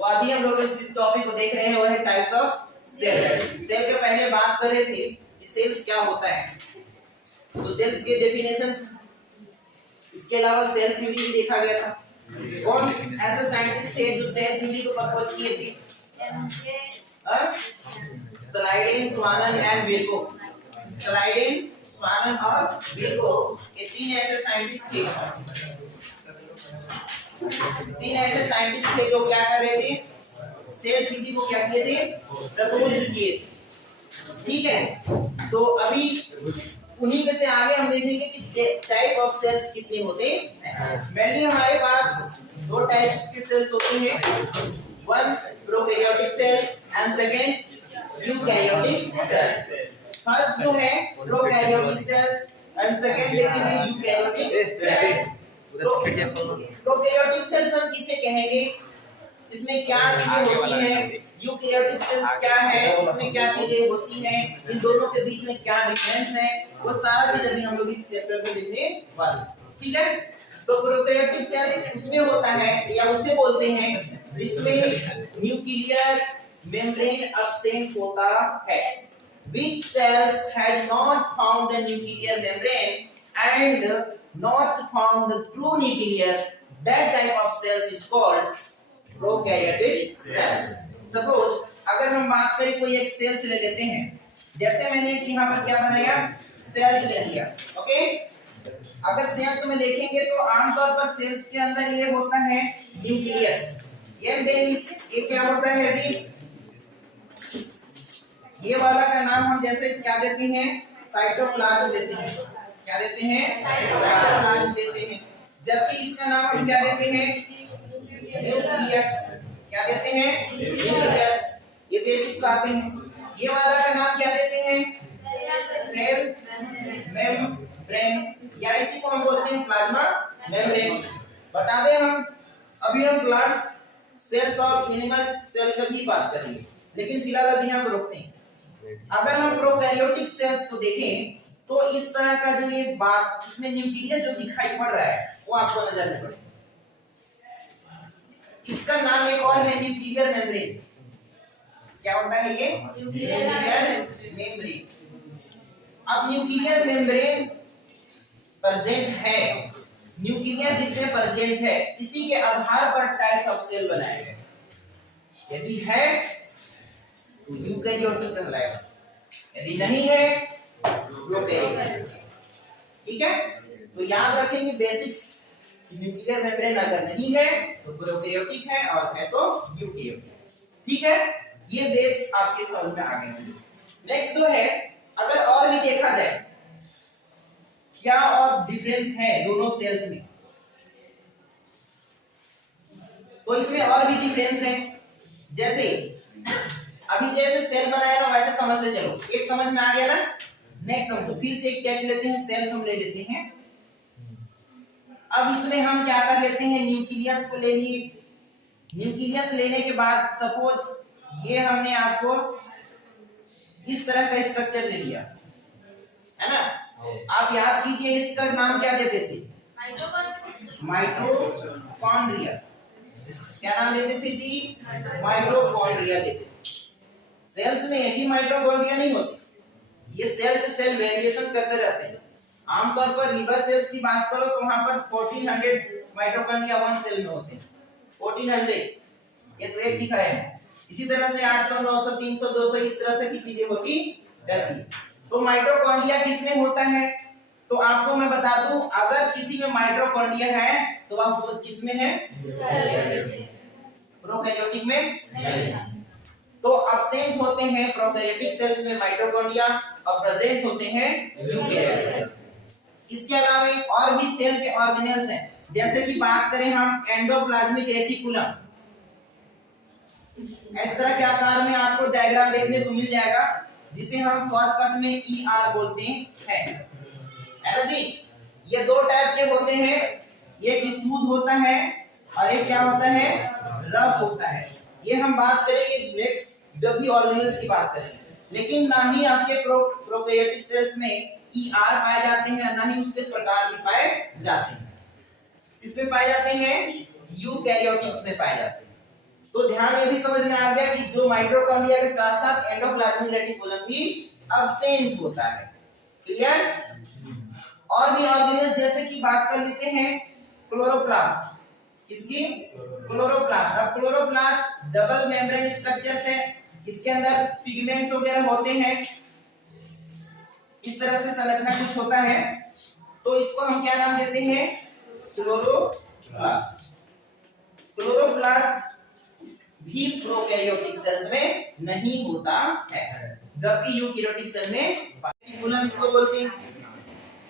तो अभी हम लोग इस टॉपिक को देख रहे हैं, वो है टाइप्स ऑफ सेल। सेल के पहले बात कर रहे थे कि सेल्स क्या होता है, तो सेल्स के डेफिनेशंस, इसके अलावा सेल थ्योरी भी देखा गया था। कौन ऐसे साइंटिस्ट थे जो सेल थ्योरी को प्रपोज किए थे? Schleiden, Schwann and Virchow. Schleiden, Schwann और विर्को, ये तीन ऐसे साइंटिस्ट थे, जो क्या कर रहे थे, सेल थ्योरी को क्या किए थे, प्रपोज किए थे। ठीक है, तो अभी उन्हीं में से आगे हम देखेंगे कि टाइप ऑफ सेल्स कितने होते हैं। मेनली हमारे पास दो टाइप्स के सेल्स होते हैं, one prokaryotic cell and second eukaryotic cells. First जो है प्रोकैरियोटिक सेल्स एंड सेकंड देखते हैं यूकैरियोटिक सेल्स। प्रोकैरियोटिक सेल्स हम किसे कहेंगे, इसमें क्या चीजें होती हैं, यूकैरियोटिक सेल्स क्या है, इसमें क्या चीजें होती हैं, इन दोनों के बीच में क्या डिफरेंस है, वो सारा चीज अभी हम लोग इस चैप्टर में देखने वाले। ठीक है, तो प्रोकैरियोटिक सेल्स उसमें होता है या उससे बोलते हैं जिसमें न्यूक्लियर मेम्ब्रेन एब्सेंट होता है। Which cells had not found the nuclear membrane and not found the true nucleus, that type of cells is called prokaryotic cells. Suppose अगर हम बात करें कोई एक सेल्स ले लेते हैं, जैसे मैंने यहाँ पर क्या बनाया, सेल्स ले लिया। ओके, अगर सेल्स में देखेंगे तो आमतौर पर सेल्स के अंदर ये होता है न्यूक्लियस, ये क्या होता है जी, ये वाला का नाम हम जैसे क्या देते हैं, साइटोप्लाज्म देते हैं। क्या देते हैं, साइटोप्लाज्म देते हैं। जबकि इसका नाम हम क्या देते हैं, न्यूक्लियस। क्या देते हैं, न्यूक्लियस। ये बेसिक्स बातें हैं। ये वाला का नाम क्या देते हैं, सेल मेम्ब्रेन, या इसी को हम बोलते हैं प्लाज्मा मेम्ब्रेन। बता दें हम अभी हम प्लांट सेल्स और एनिमल सेल की भी बात करेंगे, लेकिन फिलहाल अभी हम रोकते हैं। अगर हम प्रोकैरियोटिक सेल्स को देखें तो इस तरह का जो ये बात, इसमें न्यूक्लियस जो दिखाई पड़ रहा है वो आपको नजर नहीं पड़ेगा। इसका नाम एक और है न्यूक्लियर मेम्ब्रेन। क्या होता है ये, न्यूक्लियर मेम्ब्रेन। अब न्यूक्लियर मेम्ब्रेन प्रेजेंट है, न्यूक्लियस जिसमें प्रेजेंट है, इसी के आधार पर टाइप ऑफ सेल बनाया गया। यदि है तो यूकैरियोटिक कहलाएगा, यदि नहीं है प्रोकैरियोटिक। ठीक है, तो याद रखेंगे बेसिक्स, न्यूक्लियर मेम्ब्रेन अगर नहीं है तो प्रोकैरियोटिक है, और है तो यूकैरियोटिक। ठीक है, ये बेस आपके समझ में आ गए होंगे। नेक्स्ट जो है, अगर और भी देखा जाए क्या और डिफरेंस है दोनों सेल्स में, तो इसमें और भी डिफरेंस है। जैसे अभी जैसे सेल बनाया ना वैसे समझते चलो, एक समझ में आ गया ना, नेक्स्ट समझो, फिर से एक क्या लेते हैं, सेल्स हम ले लेते हैं। अब इसमें हम क्या कर लेते हैं, न्यूक्लियस को ले लिए। न्यूक्लियस लेने के बाद सपोज ये हमने आपको इस तरह का स्ट्रक्चर ले लिया है ना, आप याद कीजिए इसका नाम क्या देते थे, माइटोकॉन्ड्रिया। क्या नाम देते थे जी, माइटोकॉन्ड्रिया देते थे। सेल्स में एक ही माइटोकॉन्ड्रिया नहीं होती, ये सेल टू सेल वेरिएशन करते रहते हैं। आमतौर पर लिवर सेल्स की बात करो तो वहां पर 1400 माइटोकॉन्ड्रिया वन सेल में होते हैं, 1400, ये तो एक दिखाया है। इसी तरह से 800, 900, 300, 200 इस तरह से की चीजें होती रहती है। तो माइटोकॉन्ड्रिया किसमें होता है, तो आपको मैं बता दूं, अगर किसी में माइटोकॉन्ड्रिया है तो वह किसमें है, प्रोकैरियोटिक में। तो एब्सेंट होते हैं प्रोकैरियोटिक सेल्स में माइटोकॉन्ड्रिया, और प्रेजेंट होते हैं यूकैरियोटिक सेल्स। इसके अलावा और भी सेल के ऑर्गेनेल्स हैं, जैसे कि बात करें हम एंडोप्लाज्मिक रेटिकुलम, इस तरह के आकार में आपको डायग्राम देखने को मिल जाएगा, जिसे हम शॉर्टकट में ER बोलते हैं, है ना जी। ये दो टाइप के होते हैं, एक स्मूथ होता है और एक क्या होता है, रफ होता है। ये हम बात करेंगे नेक्स्ट जब भी ऑर्गेनेल्स की बात करेंगे, लेकिन ना ही आपके प्रोकैरियोटिक सेल्स में ER पाए जाते हैं, ना ही उसके प्रकार भी पाए जाते हैं। इसमें पाए जाते हैं यूकैरियोटिक्स में पाए जाते हैं। तो ध्यान ये भी समझ में आ गया कि जो माइटोकॉन्ड्रिया के साथ साथ एंडोप्लाज्मिक रेटिकुलम भी अब्सेंट होता है। क्लियर? और भी ऑर्गेनेल्स जैसे कि बात कर लेते हैं क्लोरोप्लास्ट। किसकी? क्लोरोप्लास्ट। अब क्लोरोप्लास्ट डबल मेम्ब्रेन स्ट्रक्चर्स है, इसके अंदर पिगमेंट्स वगैरह होते हैं, इस तरह से संरचना कुछ होता है, तो इसको हम क्या नाम देते हैं? क्लोरोप्लास्ट। क्लोरोप्लास्ट भी प्रोकैरियोटिक सेल्स में नहीं होता है, जबकि यूकैरियोटिक सेल में रेटिकुलम इसको बोलते हैं।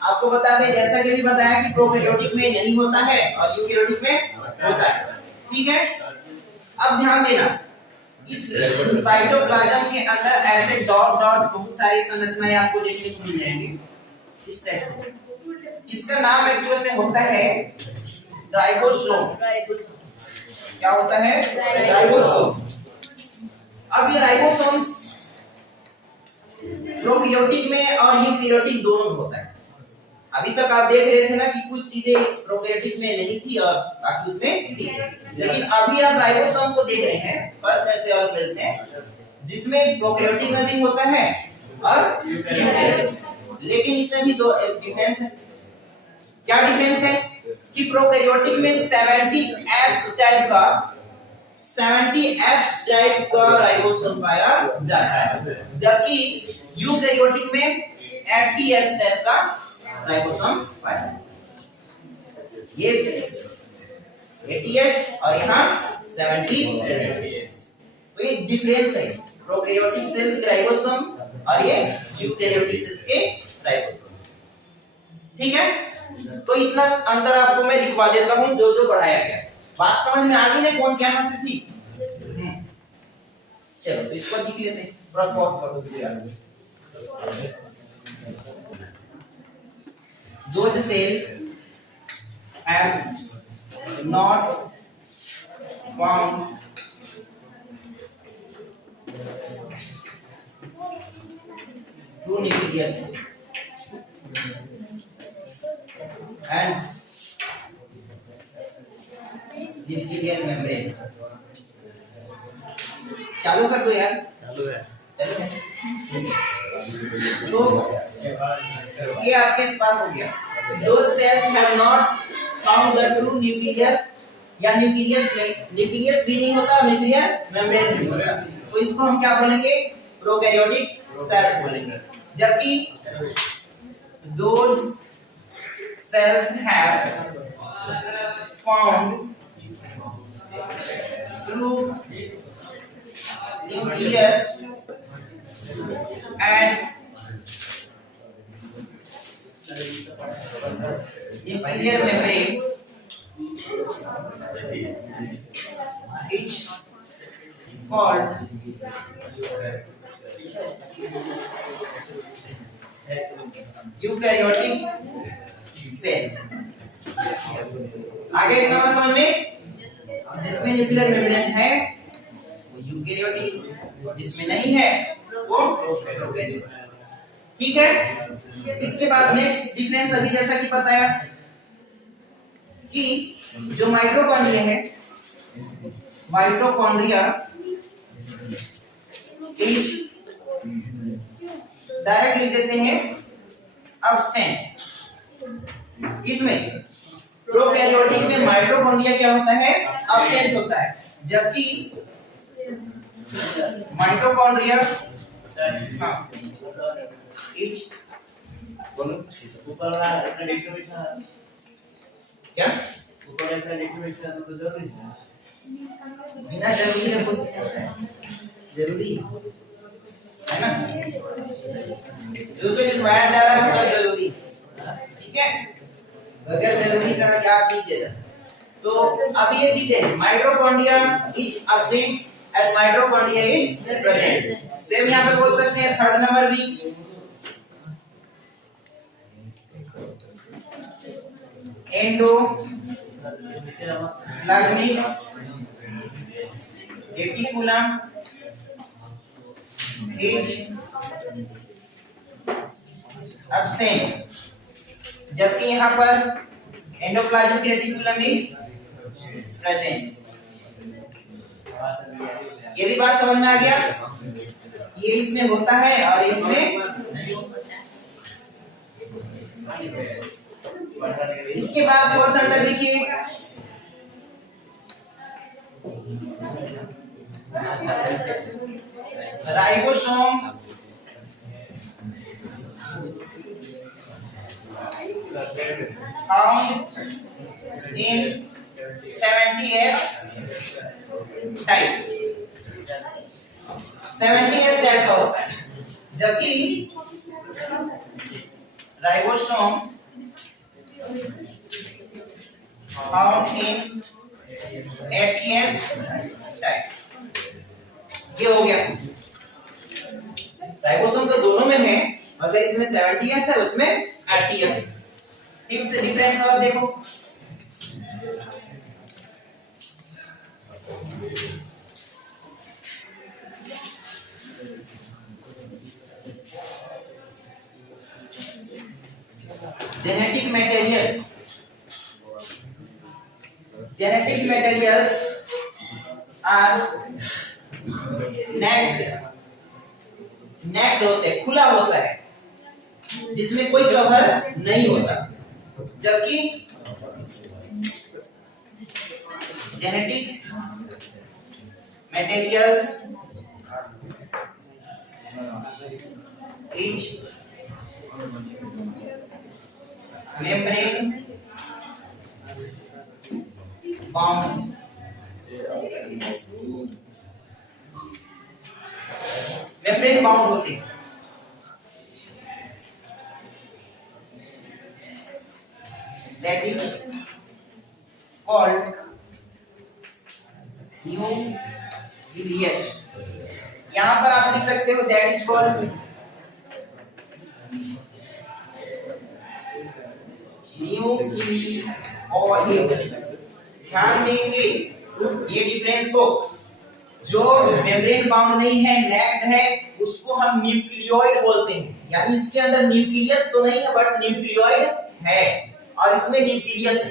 आपको बता दें, जैसा कि भी बताया कि प्रोकैरियोटिक में नहीं होता है और यूकैरियोटिक में होता है। ठीक है? अब ध्यान देना, इस साइटोप्लाज्म के अंदर ऐसे डॉट डॉट बहुत सारी संरचनाएं आपको देखने को मिल जाएंगी इस टाइप से। इसका नाम एक्चुअल में होता है राइबोसोम। क्या होता है? राइबोसोम। अब ये राइबोसोम्स प्रोकैरियोटिक में और यूकैरियोटिक दोनों में होता है। अभी तक आप देख रहे थे ना कि कुछ सीधे प्रोकैरियोटिक में नहीं थी और बाकी उसमें थी, लेकिन अभी आप राइबोसोम को देख रहे हैं, फर्स्ट ऐसे ऑर्गेनेल्स हैं जिसमें प्रोकैरियोटिक में भी होता है और यूकैरियोटिक, लेकिन इसमें भी दो डिफरेंस है। क्या डिफरेंस है? कि प्रोकैरियोटिक में 70S टाइप का राइबोसोम पाया जाता है, जबकि यूकैरियोटिक में 80S टाइप का राइबोसोम पाया जाता है। ये 80S और यहाँ 70S, तो ये डिफरेंस है प्रोकैरियोटिक सेल्स के राइबोसोम और ये यूकैरियोटिक सेल्स के राइबोसोम। ठीक है? तो इतना अंदर आपको मैं लिखवा देता हूं जो जो पढ़ाया गया। बात समझ में आ गई ना कौन क्या नाम से थी? चलो तो इसको लिख लेते हैं, थोड़ा पॉज कर दो video. Those cells have not found true nucleus and nuclear membrane। चालू कर दो यार। चालू है। तो ये आपके पास हो गया। Those cells have not found the true nuclear या न्यूक्लियस भी नहीं होता, न्यूक्लियर मेम्ब्रेन भी नहीं होता, तो इसको हम क्या बोलेंगे? प्रोकैरियोटिक सेल्स बोलेंगे। जबकि those cells have found true nucleus and nuclear membrane is called eukaryotic cell। आगे एक बात समझ में, जिसमें न्यूक्लियर मेम्ब्रेन है वो यूकैरियोटिक, जिसमें नहीं है वो प्रोकैरियोटिक। ठीक है? इसके बाद नेक्स्ट डिफरेंस अभी जैसा कि बताया कि जो माइटोकॉन्ड्रिया है, माइटोकॉन्ड्रिया इज डायरेक्ट लिख देते हैं एब्सेंट। किसमें? प्रोकैरियोटिक में माइटोकॉन्ड्रिया क्या होता है? एब्सेंट होता है, जबकि माइटोकॉन्ड्रिया इज बोलो ऊपर वाला अपना डेफिनेशन क्या? ऊपर अपना डेफिनेशन तो जरूरी है, बिना जरूरी है कुछ जरूरी है ना? जो जो लिखवाया जा रहा है सब जरूरी। ठीक है? बगैर जरूरी का याद नहीं किया जाता। तो अब ये चीजें, mitochondria is absent and mitochondria is present. Same यहाँ पे बोल सकते हैं थर्ड नंबर भी, एंडोप्लाज्मिक रेटिकुलम इज एब्सेंट, जबकि यहाँ पर एंडोप्लाज्मिक रेटिकुलम इज प्रेजेंट। ये भी बात समझ में आ गया? ये इसमें होता है और इसमें नहीं होता। इसके बाद फोर्थ अंतर देखिए, ribosome found in 70S type, 70S type का होता है, जबकि ribosome found in 80S type. ये हो गया। राइबोसोम तो दोनों में है, मगर इसमें 70S है, उसमें 80S है। ठीक, तो डिफरेंस और देखो, genetic materials are नेक्ड होते हैं, खुला होता है, जिसमें कोई कवर नहीं होता, जबकि genetic materials is membrane bound, membrane bound होते हैं। That is called nucleus। यहां पर आप लिख सकते हो that is called nucleus। ध्यान देंगे ये डिफरेंस को, जो मेम्ब्रेन बाउंड नहीं है, नेक्ड है, उसको हम न्यूक्लियोइड बोलते हैं। यानी इसके अंदर न्यूक्लियस तो नहीं है, बट न्यूक्लियोइड है, और इसमें न्यूक्लियस है।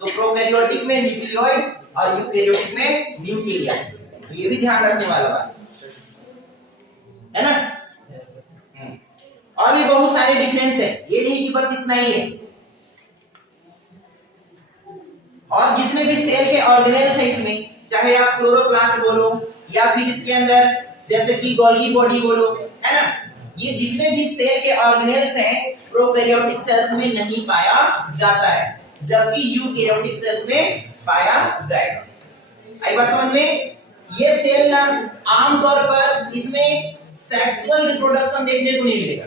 तो प्रोकैरियोटिक में न्यूक्लियोइड और यूकैरियोटिक में न्यूक्लियस, ये भी ध्यान रखने वाला बात है ना। और भी बहुत सारे डिफरेंस है, ये नहीं कि बस इतना ही है। और जितने भी सेल के ऑर्गेनेल्स है इसमें, चाहे आप क्लोरोप्लास्ट बोलो या फिर इसके अंदर जैसे कि गोल्गी बॉडी बोलो, है ना, ये जितने भी सेल के ऑर्गेनेल्स हैं प्रोकैरियोटिक सेल्स में नहीं पाया जाता है, जबकि यूकैरियोटिक सेल्स में पाया जाएगा। आई बात समझ में? ये सेल ना आमतौर पर इसमें सेक्सुअल रिप्रोडक्शन देखने को नहीं मिलेगा।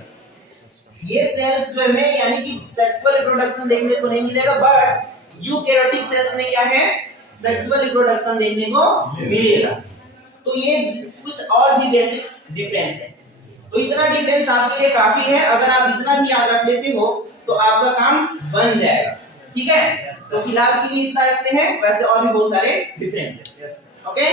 ये सेल्स जो है यानी कि सेक्सुअल रिप्रोडक्शन देखने को नहीं मिलेगा, बट यूकैरियोटिक सेल्स में क्या है, सेक्सुअल रिप्रोडक्शन देखने को मिलेगा। तो ये कुछ और भी बेसिक डिफरेंस है। तो इतना डिफरेंस आपके लिए काफी है, अगर आप इतना भी याद रख लेते हो तो आपका काम बन जाएगा। ठीक है, तो फिलहाल के लिए इतना रखते हैं, वैसे और भी बहुत सारे डिफरेंस है। ओके।